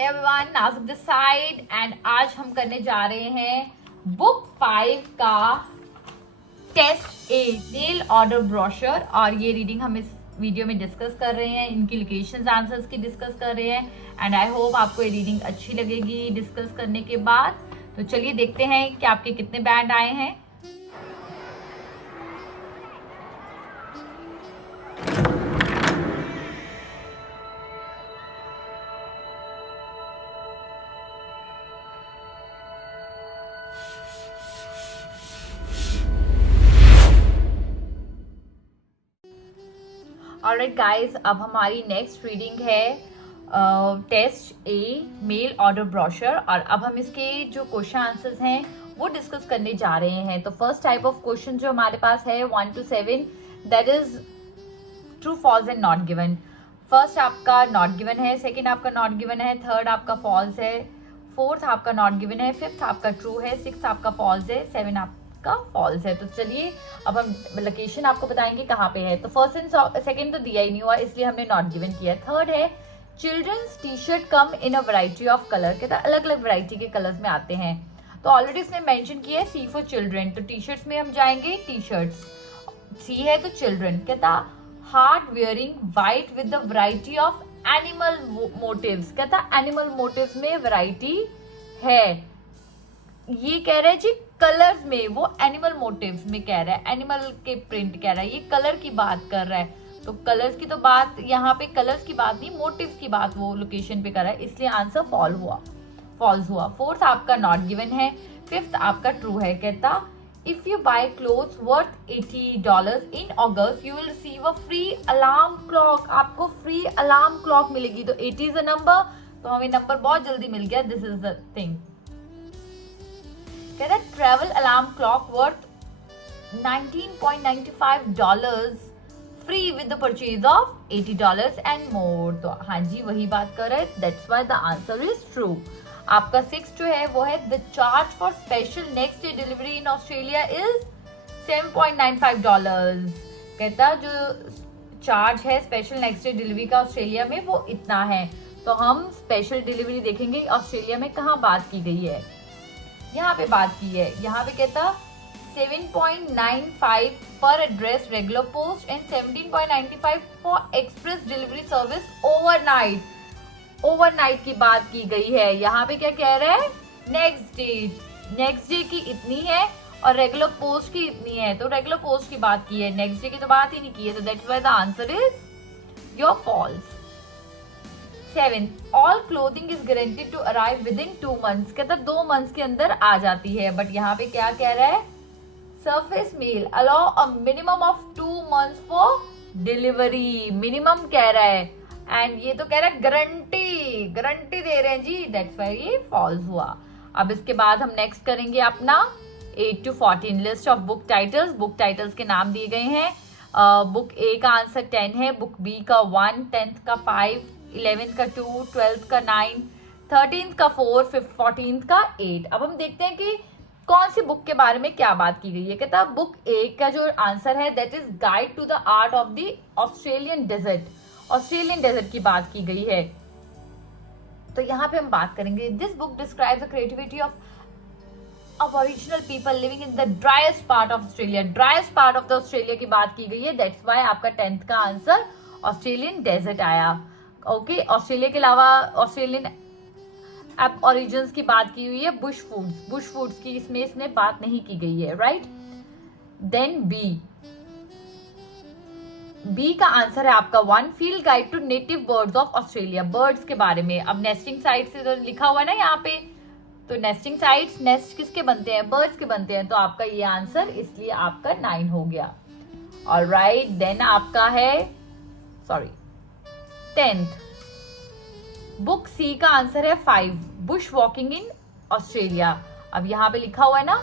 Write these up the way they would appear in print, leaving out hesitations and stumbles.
Hey everyone, Nazik this side and आज हम करने जा रहे हैं बुक 5 का test A mail order brochure और ये रीडिंग हम इस वीडियो में डिस्कस कर रहे हैं, इनकी लोकेशंस आंसर्स की डिस्कस कर रहे हैं एंड आई होप आपको ये रीडिंग अच्छी लगेगी डिस्कस करने के बाद। तो चलिए देखते हैं कि आपके कितने बैंड आए हैं। ऑलराइट गाइस, अब हमारी नेक्स्ट रीडिंग है test A mail order brochure और अब हम इसके जो क्वेश्चन आंसर्स हैं वो डिस्कस करने जा रहे हैं। तो फर्स्ट टाइप ऑफ क्वेश्चन जो हमारे पास है 1 to 7 that is true false and not given. First आपका नॉट गिवन है, सेकंड आपका नॉट गिवन है, थर्ड आपका फॉल्स है, फोर्थ आपका नॉट गिवन है, फिफ्थ आपका ट्रू है, सिक्स्थ आपका फॉल्स है, सेवन आपका फॉल्स है। तो चलिए अब हम लोकेशन आपको बताएंगे कहाँ पे है। तो फर्स्ट एंड सेकंड तो दिया ही नहीं हुआ इसलिए हमने नॉट गिवन किया। थर्ड है children's T shirt come in a variety of colour, कहता है अलग अलग वैरायटी के कलर्स में आते हैं। तो ऑलरेडी इसने मेंशन किया है सी फॉर चिल्ड्रन, तो टी शर्ट्स में हम जाएंगे टी शर्ट्स, सी है तो चिल्ड्रन। कहता heart wearing white with the variety of animal motives, कहता एनिमल मोटिव्स में वैरायटी है। ये कह रहा है जी कलर्स में, वो एनिमल मोटिव्स में कह रहा है, एनिमल के प्रिंट कह रहा है, ये कलर की बात कर रहा है। तो कलर्स की तो बात यहाँ पे कलर्स की बात नहीं, मोटिव्स की बात वो लोकेशन पे कर रहा है, इसलिए आंसर फॉल्स हुआ। फोर्थ आपका नॉट गिवन है, फिफ्थ आपका ट्रू है। कहता if you bye clothes worth $80 in August you will receive a free alarm clock, आपको फ्री अलार्म क्लॉक मिलेगी। तो 80 इज अ नंबर, तो हमें नंबर बहुत जल्दी मिल गया, दिस इज द थिंग। कहता है travel alarm clock worth $19.95 free with the purchase of $80 and more. तो हाँ जी वही बात कर रहे हैं, that's why the answer is true. आपका सिक्स जो है वो है the charge for special next day delivery in Australia is $7.95। कहता जो चार्ज है स्पेशल नेक्स्ट डे डिलीवरी का ऑस्ट्रेलिया में वो इतना है। तो हम स्पेशल डिलीवरी देखेंगे ऑस्ट्रेलिया में कहाँ बात की गई है, यहाँ पे बात की है। यहाँ पे कहता 7.95 पर address regular post and 17.95 for express delivery service overnight की बात की गई है। यहाँ पे क्या कह रहा है नेक्स्ट डे की इतनी है और रेगुलर पोस्ट की इतनी है, तो रेगुलर पोस्ट की बात की है, नेक्स्ट डे की तो बात ही नहीं की है। तो that's why the answer is your false. 7 all clothing is guaranteed to arrive within 2 months, कहता 2 months के अंदर आ जाती है। बट यहाँ पे क्या कह रहा है surface mail allow a minimum of 2 months for delivery, minimum कह रहा है एंड ये तो कह रहा है गारंटी दे रहे हैं जी, दैट्स व्हाई ये फॉल्स हुआ। अब इसके बाद हम नेक्स्ट करेंगे अपना 8 to 14 list of book titles के नाम दिए गए हैं। बुक ए का आंसर 10 है, बुक बी का 1, 10th का 5, 11th का 2, 12th का 9, 13th का 4, 14th का 8। अब हम देखते हैं कि कौन सी बुक के बारे में क्या बात की गई है। कहता बुक ए का जो आंसर है that is guide to the art of the Australian desert की बात की गई है। तो यहाँ पे हम बात करेंगे this book describes the creativity of Aboriginal people living in the driest part of Australia, driest part of the Australia की बात की गई है, दैट्स व्हाई आपका 10th का आंसर ऑस्ट्रेलियन डेजर्ट आया। ओके ऑस्ट्रेलिया के अलावा ऑस्ट्रेलियन ओरिजिन्स की बात की हुई है, बुश फूड्स की इसमें बात नहीं की गई है, राइट। देन बी का आंसर है आपका 1 field guide to native birds of Australia, birds के बारे में। अब नेस्टिंग साइट से तो लिखा हुआ है ना यहाँ पे, तो नेस्टिंग साइट्स नेस्ट किसके बनते हैं, बर्ड्स के बनते हैं, तो आपका ये आंसर इसलिए आपका 9 हो गया। ऑलराइट देन आपका है 10th बुक सी का आंसर है 5 बुश वॉकिंग इन ऑस्ट्रेलिया। अब यहाँ पे लिखा हुआ है ना,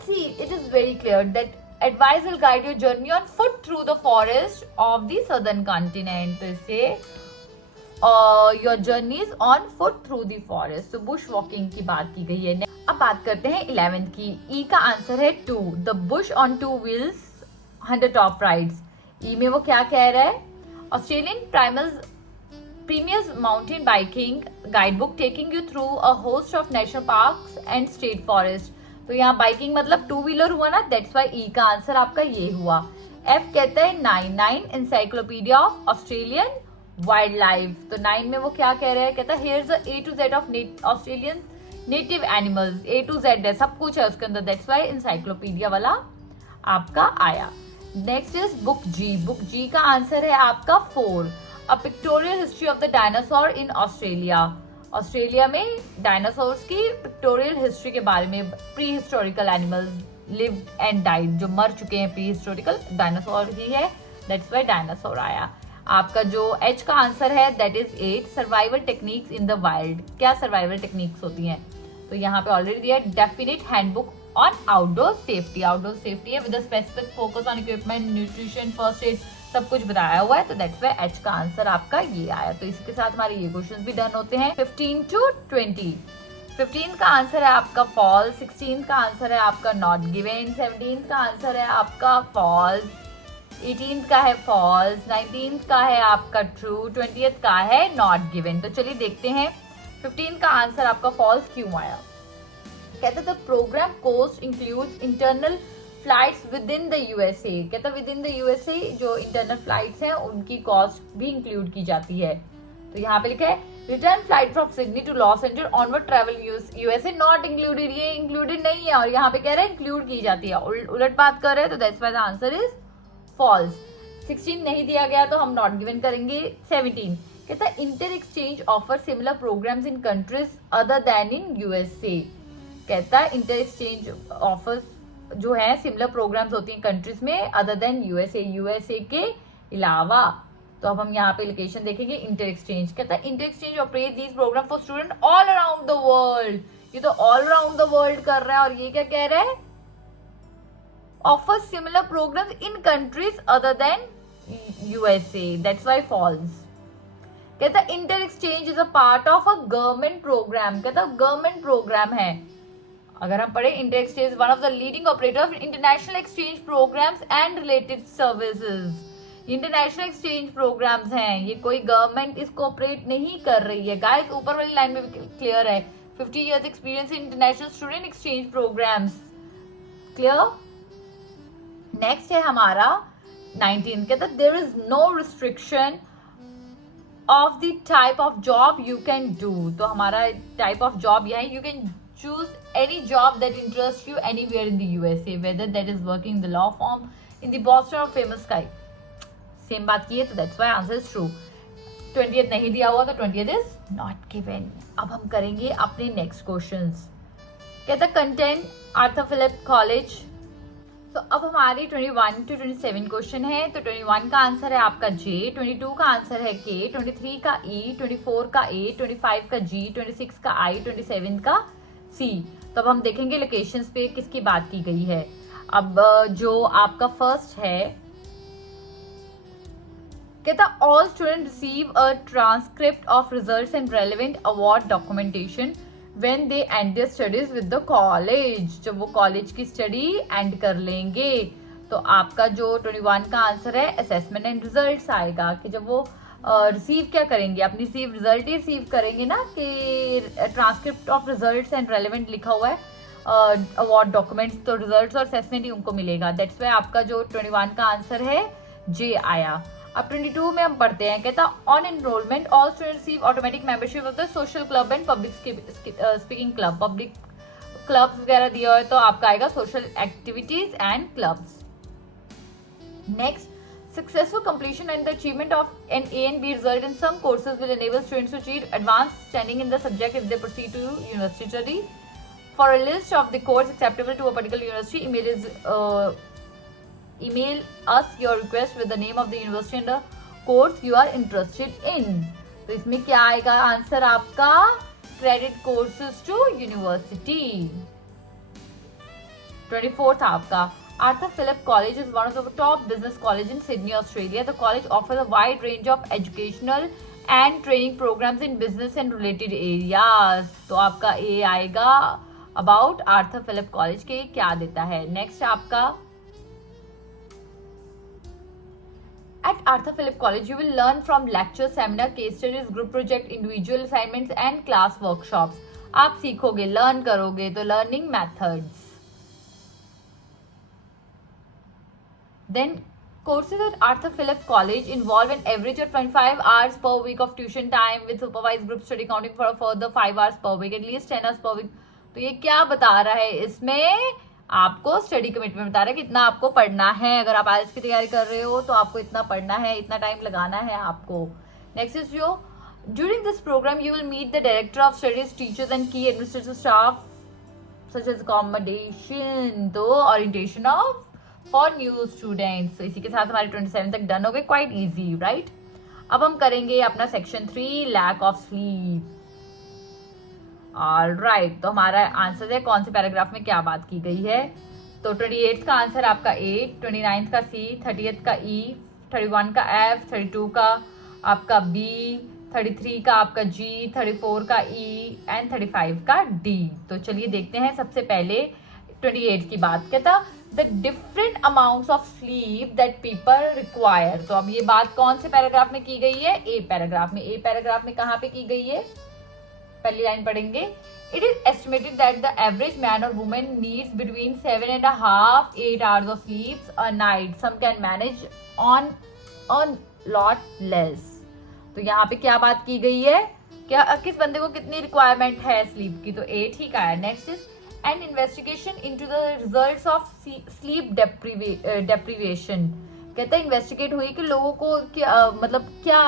see it is very clear that advice will guide your journey on foot through the forest of the southern continent. तो इससे your journeys on foot through the forest, तो बुश वॉकिंग की बात की गई है। अब बात करते हैं 11th की। ई का आंसर है 2 the bush on 2 wheels 100 top rides। E में वो क्या कह रहा है Australian premier mountain biking guidebook taking you through a host of national parks and state forest. तो यहाँ बाइकिंग मतलब टू व्हीलर हुआ ना, दैट्स वाई ई का आंसर आपका ये हुआ। एफ कहता है 9 encyclopedia of Australian wild life. तो 9 में वो क्या कह रहे हैं, कहता है here's the A to Z of Australian native animals. A to Z है, सब कुछ है उसके अंदर, दैट्स वाई इंसाइक्लोपीडिया वाला आपका आया। Next is book G. Book G का आंसर है आपका 4, a pictorial history of the dinosaur in Australia. Australia में डायनासोर्स की पिक्टोरियल हिस्ट्री के बारे में, prehistorical animals lived and died, जो मर चुके हैं प्री हिस्टोरिकल डायनासोर ही है, दैट्स वाई डायनासोर आया। आपका जो एच का आंसर है that is 8, survival techniques in the wild. क्या सर्वाइवल टेक्निक्स होती हैं, तो यहाँ पे ऑलरेडी दिया है, definite handbook on outdoor safety. Outdoor safety है with specific focus on equipment, nutrition, first aid, सब कुछ बताया हुआ है, तो दैट्स वाई एच का आंसर आपका ये आया। तो इसी के साथ हमारे ये क्वेश्चन भी डन होते हैं। 15 to 20। 15 का आंसर है आपका फॉल्स, 16 का आंसर है आपका नॉट गिवन, 17 का आंसर है आपका फॉल्स, 18 का है फॉल्स, 19 का है आपका ट्रू, 20 का है नॉट गिवन। तो चलिए देखते हैं 15 का आंसर आपका फॉल्स क्यों आया। कहते the program cost includes internal flights within the USA. कहता विद इन द यूएसए जो इंटरनल फ्लाइट्स हैं उनकी कॉस्ट भी इंक्लूड की जाती है। तो यहाँ पे लिखा है return flight from Sydney to Los Angeles onward travel USA not included, ये इंक्लूडेड नहीं है, और यहाँ पे कह रहे हैं इंक्लूड की जाती है, उलट बात कर रहे हैं, तो that's why the answer is false. 16 नहीं दिया गया तो हम नॉट गिवन करेंगे। 17 कहता है InterExchange offer similar programs in countries other than in USA. कहता है इंटर एक्सचेंज ऑफर्स जो है सिमिलर प्रोग्राम्स होती हैं कंट्रीज में अदर देन यूएसए के अलावा। तो अब हम यहाँ पे लोकेशन देखेंगे इंटर एक्सचेंज। कहता है InterExchange operate these program for student all around the world. ये तो ऑल अराउंड द वर्ल्ड कर रहा है, और ये क्या कह रहा है, offer similar programs in countries other than USA, that's why false. कहता है InterExchange is a part of a government program. कहता है गवर्नमेंट प्रोग्राम है। अगर हम पढ़े InterExchange one of the leading operator of international exchange programs and related services. International exchange programs हैं, ये कोई गवर्नमेंट इसको ऑपरेट नहीं कर रही है। गाइस ऊपर वाली लाइन में क्लियर है, 50 years experience in international student exchange programs. Clear. Next है हमारा 19। कहता है there is no restriction of the type of job you can do. तो हमारा टाइप ऑफ जॉब यह है, you can choose any job that interests you anywhere in the USA, whether that is working in the law firm, in the Boston or famous sky. Same बात की है, तो that's why answer is true. 20th नहीं दिया हुआ तो 20th is not given. अब हम करेंगे अपने next questions. कहता कंटेंट आर्थर फिलिप कॉलेज। तो अब हमारे 21 to 27 क्वेश्चन है। तो 21 का आंसर है आपका J, 22 का आंसर है K, 23 का E, 24 का A, 25 का G, 26 का I, 27 का C। तो अब हम देखेंगे लोकेशंस पे किसकी बात की गई है। अब जो आपका फर्स्ट है, कहता all student receive a transcript of results and relevant award documentation when they and their studies with the college. जब वो कॉलेज की स्टडी एंड कर लेंगे, तो आपका जो 21 का आंसर है असेसमेंट एंड रिजल्ट्स आएगा, कि जब वो रिसीव क्या करेंगे, अपनी रिजल्ट ही रिसीव करेंगे ना, कि transcript of results and relevant लिखा हुआ है अवार्ड डॉक्यूमेंट्स, तो रिजल्ट्स और असेसमेंट ही उनको मिलेगा। दैट्स वाई आपका जो 21 का आंसर है J आया। अब 22 में हम पढ़ते हैं। कहता on enrolment all student receive automatic membership of the social club and public speaking club. Public clubs वगैरह दिया हुआ है, तो आपका आएगा social activities and clubs. Next, successful completion and the achievement of an A and B result in some courses will enable students to achieve advanced standing in the subject if they proceed to university study. For a list of the courses acceptable to a particular university, email us your request with the name of the university and the course you are interested in. तो इसमें क्या आएगा answer आपका, credit courses to university। 24 था आपका Arthur Phillip College is one of the top business colleges in Sydney, Australia. The college offers a wide range of educational and training programs in business and related areas. तो आपका A आएगा about Arthur Phillip College के क्या देता है। Next आपका At Arthur Phillip College, you will learn from lectures, seminar, case studies, group project, individual assignments and class workshops. आप सीखोगे, लर्न करोगे, तो learning methods. Then courses at Arthur Phillip College involve an average of 25 hours per week of tuition time with supervised group study counting for a further 5 hours per week, at least 10 hours per week. तो ये क्या बता रहा है, इसमें आपको study commitment बता रहा है कि इतना आपको पढ़ना है. अगर आप IELTS की तैयारी कर रहे हो तो आपको इतना पढ़ना है, इतना टाइम लगाना है आपको. Next is yo, during this programme you will meet the director of studies, teachers and key administrative staff such as accommodation, तो orientation of for new students. तो इसी के साथ हमारे 27 तक डन हो गए. Quite easy, right. अब हम करेंगे अपना section 3, lack of sleep. Alright, तो हमारा आंसर है कौन से पैराग्राफ में क्या बात की गई है. तो 28 का आंसर आपका A, 29 का C, 30 का E, 31 का F, 32 का आपका B, 33 का आपका G, 34 का E एंड 35 का D. तो चलिए देखते हैं. सबसे पहले 28 की बात कहता the different amounts of sleep that people require. तो अब ये बात कौन से पैराग्राफ में की गई है, ए पैराग्राफ में. ए पैराग्राफ में कहाँ पे की गई है, पहली लाइन पढ़ेंगे. It is estimated that the average man और women needs between 7.5 8 hours of sleep a night. Some can manage on a lot less. तो यहाँ पे क्या बात की गई है, क्या किस बंदे को कितनी रिक्वायरमेंट है स्लीप की, तो 8 ही का है. Next is an investigation into the results of sleep deprivation. कहता है इन्वेस्टिगेट हुई कि लोगों को मतलब क्या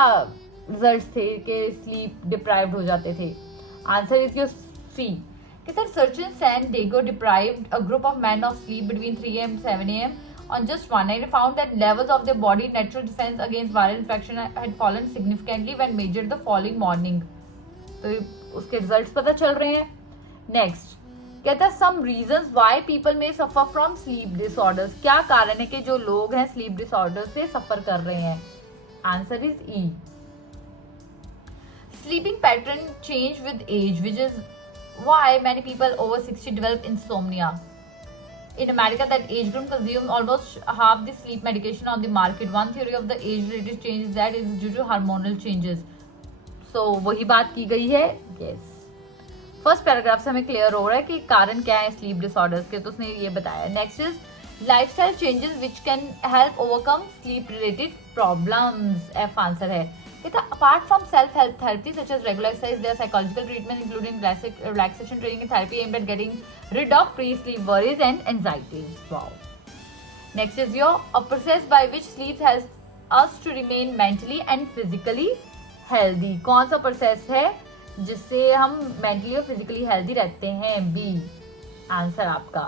रिजल्ट्स थे कि स्लीप डिप्राइव्ड हो जाते थे. Answer is your C. कहता search in San Diego deprived a group of men of sleep between 3 a.m. 7 a.m. on just one night. Found that levels of their body natural defense against viral infection had fallen significantly when measured the following morning. तो उसके results पता चल रहे हैं. Next कहता है some reasons why people में suffer from sleep disorders. क्या कारण है कि जो लोग हैं स्लीप डिसऑर्डर से सफर कर रहे हैं. Answer is E. Sleeping pattern change with age, which is why many people over 60 develop insomnia. In America, that age group consume almost half the sleep medication on the market. One theory of the age-related change is that it is due to hormonal changes. So वही बात की गई है. Yes. First paragraph से हमें clear हो रहा है कि कारण क्या है स्लीप डिसऑर्डर्स के, तो उसने ये बताया. Next is lifestyle changes which can help overcome sleep related problems. F answer है. Apart from self-help therapy such as regular exercise, there are psychological treatments including relaxation training and therapy aimed at getting rid of pre-sleep worries and anxieties. Wow. Next is a process by which sleep helps us to remain mentally and physically healthy. कौन सा process है जिससे हम mentally और physically healthy रहते हैं. B answer आपका.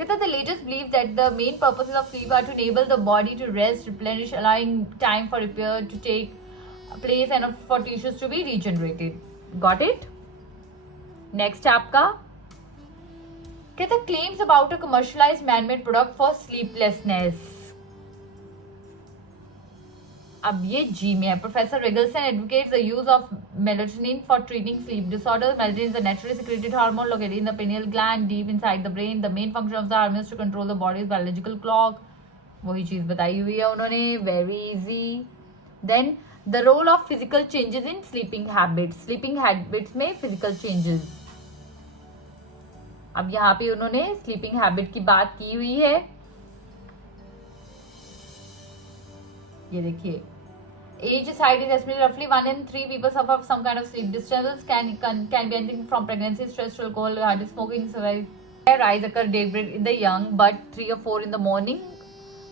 कहता the latest belief that the main purposes of sleep are to enable the body to rest, replenish, allowing time for repair to take place and for tissues to be regenerated. Got it? Next आपका कहता claims about a commercialized man-made product for sleeplessness. अब ये G में है. Professor Riggleson advocates the use of melatonin for treating sleep disorders. Melatonin is a naturally secreted hormone located in the pineal gland deep inside the brain. The main function of the hormone is to control the body's biological clock. वही चीज बताई हुई है उन्होंने. Very easy. Then the role of physical changes in sleeping habits. Sleeping habits में physical changes. अब यहाँ पे उन्होंने sleeping habit की बात की हुई है. ये देखिए age aside is estimated roughly 1 in 3 people suffer some kind of sleep disturbance. Can be anything from pregnancy, stress to alcohol, hard smoking, rise occur daybreak in the young but 3 or 4 in the morning.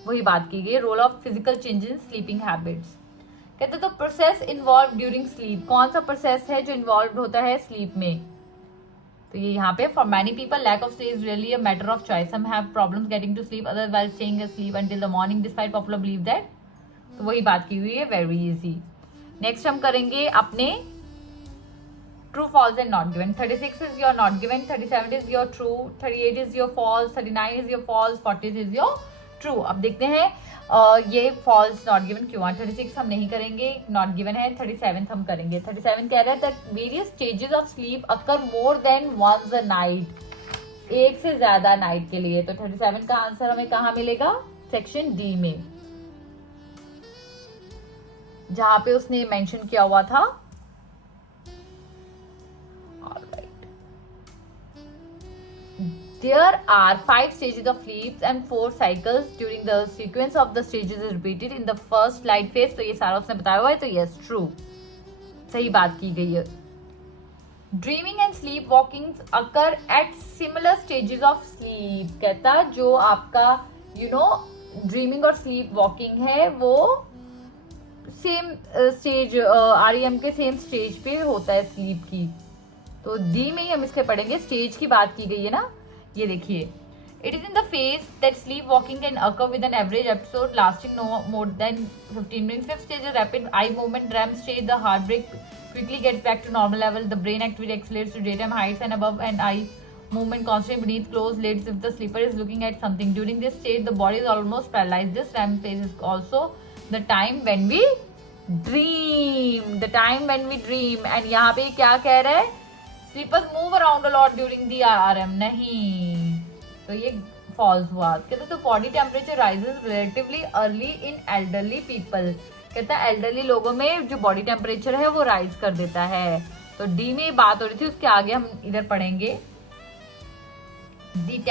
वही बात की गई. Role of physical changes in sleeping habits. कहते तो process involve during sleep. कौन सा process है जो इन्वॉल्व होता है स्लीप में, तो ये यहाँ पे for many people lack of sleep is really a matter of choice. Some have problems getting to sleep, other while staying asleep until the morning despite popular belief that. तो वही बात की हुई है. Very easy. नेक्स्ट हम करेंगे अपने true false and not given. 36 is your not given, 37 is your true, 38 is your false, 39 is your false, 40 is your true. अब देखते हैं ये फॉल्स नॉट गिवन क्यों है. 36 हम नहीं करेंगे, नॉट गिवन है. 37 हम करेंगे. 37 कह रहा है that various stages of sleep occur more than once a night. एक से ज्यादा नाइट के लिए. तो 37 का आंसर हमें कहाँ मिलेगा, सेक्शन डी में. जहां पे उसने मेंशन किया हुआ था। There are 5 stages of sleeps and 4 cycles. During the sequence of the stages is repeated in the first light phase. तो ये सारा उसने बताया हुआ है, तो yes true, सही बात की गई है। Dreaming and sleep walking occur at similar stages of sleep. कहता जो आपका ड्रीमिंग और स्लीप वॉकिंग है वो सेम स्टेज REM के सेम स्टेज पे होता है स्लीप की। तो डी में ही हम इसके पढ़ेंगे, स्टेज की बात की गई है ना। ये देखिए, it is in the phase that sleep walking can occur with an average episode lasting no more than 15 minutes. Fifth stage rapid eye movement REM stage, the heart rate quickly gets back to normal level, the brain activity accelerates to daytime heights and above, and eye movement constantly beneath closed lids if the sleeper is looking at something. During this stage the body is almost paralyzed. This REM phase is also the time when we dream, the time when we dream। and यहाँ पे क्या कह रहा है, sleepers move around a lot during the REM। नहीं, तो ये false हुआ। कहते तो body temperature rises relatively early in elderly people. कहता है एल्डरली लोगों में जो बॉडी टेम्परेचर है वो राइज कर देता है। तो डी में बात हो रही थी, उसके आगे हम इधर पढ़ेंगे the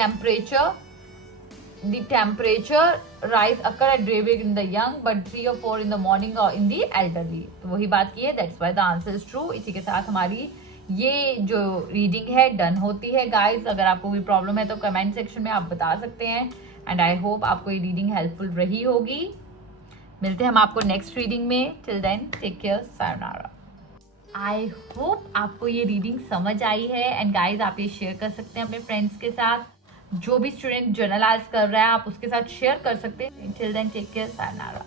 temperature rise occur at daybreak in the young but 3 or 4 in the morning or in the elderly। तो वही बात की है, that's why the answer is true। इसी के साथ हमारी ये जो रीडिंग है डन होती है गाइस। अगर आपको कोई प्रॉब्लम है तो कमेंट सेक्शन में आप बता सकते हैं। एंड आई होप आपको ये रीडिंग हेल्पफुल रही होगी। मिलते हैं हम आपको नेक्स्ट रीडिंग में। Till then take care, sayonara. I hope आपको ये रीडिंग समझ आई है। एंड गाइज आप ये शेयर कर सकते हैं अपने फ्रेंड्स के साथ। जो भी स्टूडेंट जर्नलाइज कर रहा है आप उसके साथ शेयर कर सकते हैं। Till then take care, sayonara.